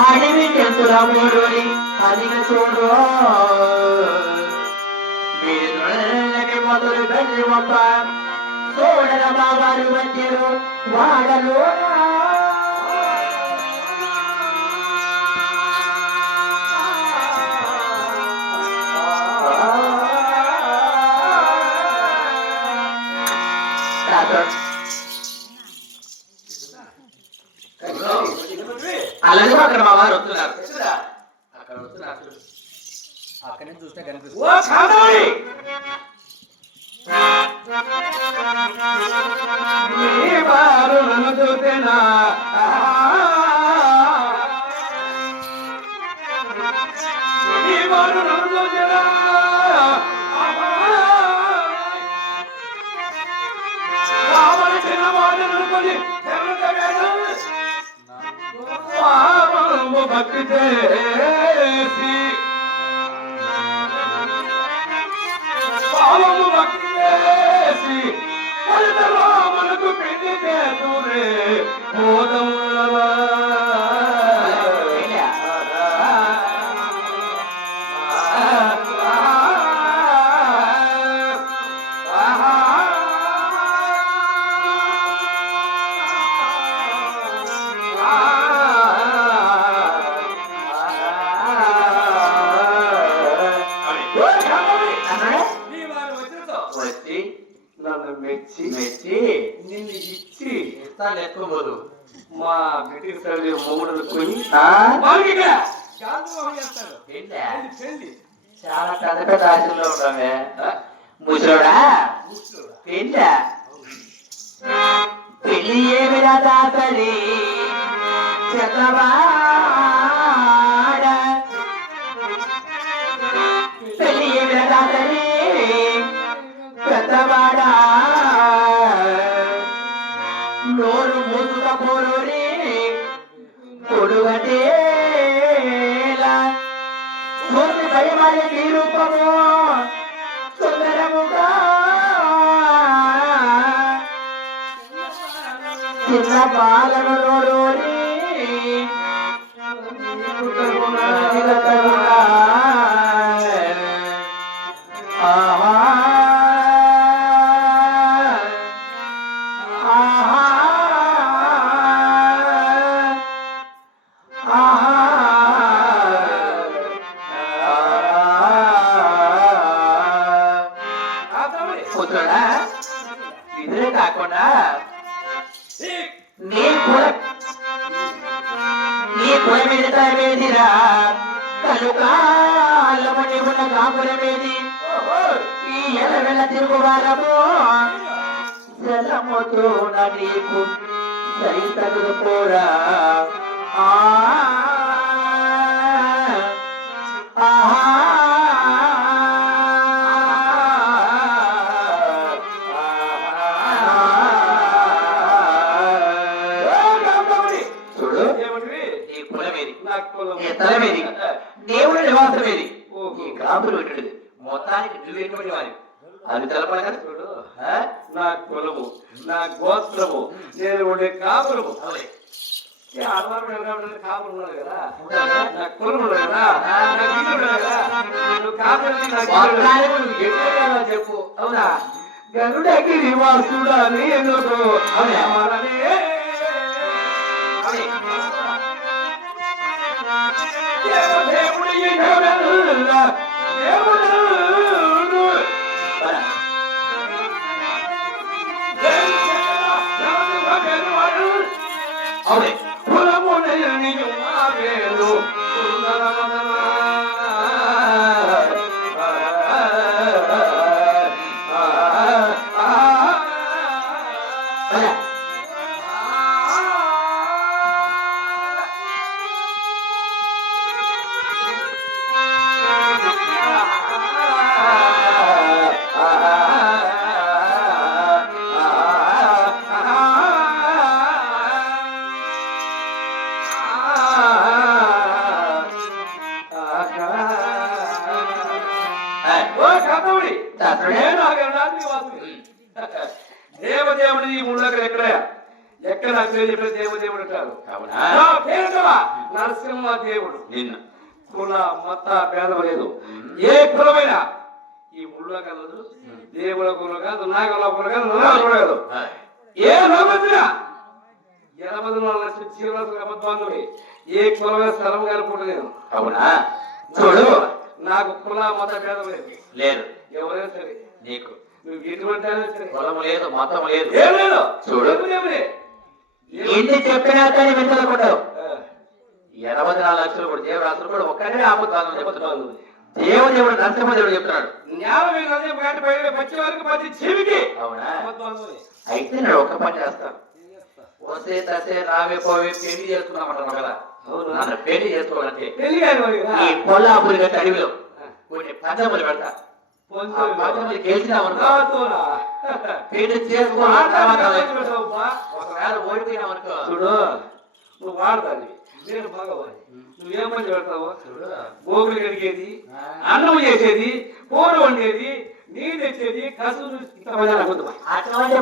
అడివి చెంతులమూరుని అదిగ చూడు వీరులకి మొదలు వెళ్ళి ఒక్క చూడల బాబారు వచ్చారు వాడలు అలాగే అక్కడ మా వారు వస్తున్నారు అక్కడ వస్తున్నారు అక్కడి నుంచి చూస్తే కనిపిస్తుంది చూస్తేనా కావలసిన వాడనుకొని భక్తి చేసి పాలము భక్తి చేసి మనకు పెళ్లి చేతురే మోదముల మెచ్చి నిన్ను ఇచ్చి ఇస్తాను ఎక్కబోదు మా బ్రిటిష్ మొగుడు కొని చాలా పెద్ద పెద్ద ఆశల్లో ఉంటామే ముసోడా పెళ్లి ఏమి రాదాతలి చెత్తవాడ పెళ్లి ఏమి రాదాతలి పెద్దవాడా నోరు మూసుకపోరోని కొడుగటేలా నోరు భయమని నీ రూపము సుందరముగా చిన్న బాలను నోరోని ఇదే కాకుండా నీ కులమేదిరా కనుకాలమని ఉన్న కాపురమేది ఈ ఎలవెల్ల తిరుగువారము జలముతో నీకు సరి తగులు పోరా తలమేది దేవుడు నివాసమేది ఈ కాపులు పెట్టినది మొత్తానికి నువ్వేటువంటి వారి అది తెలపాలి కదా చూడు నా కులము నా గోత్రము నేను ఉండే కాపురము ఆడవారు కాపులు ఉన్నారు కదా నా కులం ఉన్నారు కదా నువ్వు కాపులు చెప్పు అవునా గరుడకి నివాసుడా నేను దేవుడు అవునే కులమునయనియు మావేలు దేవదేవుడి ఈ ముళ్ళకి ఎక్కడ ఎక్కడ దేవదేవుడు అంటారు అవునా నరసింహ దేవుడు నిన్ను కుల మత భేదం లేదు. ఏ కులమైనా ఈ ముళ్ళ కలదు, దేవుల కుల కాదు, నాగల కుల కాదు, నల్ల కాదు. ఏ లోకమైనా 84 లక్షల జీవరాశులు అబద్ధాన్ని ఏ కులమైన స్థలం కలుపుకుంటలేదు. అవునా? చూడు, నాకు కుల మత భేదం లేదు. లేదు. ఎవరైనా సరే నీకు నువ్వు ఎటువంటి అయినా సరే కులము లేదు, మతం లేదు. ఏం లేదు. చూడు, ఎన్ని చెప్పినా కానీ వింటలకుంటావు. 84 లక్షలు కూడా జీవరాశులు కూడా ఒక్కడే అబద్ధాలు చెప్తున్నాను. దేవుడు నరసింహదేవుడు చెప్తున్నాడు. వచ్చే వరకు ప్రతి జీవికి. అవునా? అయితే నేను ఒక్క పని చేస్తాను. వస్తే తసే రావే పోవే పెళ్లి చేసుకున్నామంటాను కదా. నన్ను పెళ్లి చేసుకోవాలంటే ఈ కొల్లాపూరి గట్టి అడవిలో కొన్ని పంచములు పెడతా. పంచములు గెలిచినామనుకో, పెళ్లి చేసుకోవాలి. ఒకవేళ ఓడిపోయినామనుకో, చూడు నువ్వు వాడతాను, నేను మగవాడి. నువ్వేం పని పెడతావు? గోగులు కడిగేది, అన్నం చేసేది, కూర వండేది, నీళ్ళు తెచ్చేది, కసులు అటువంటి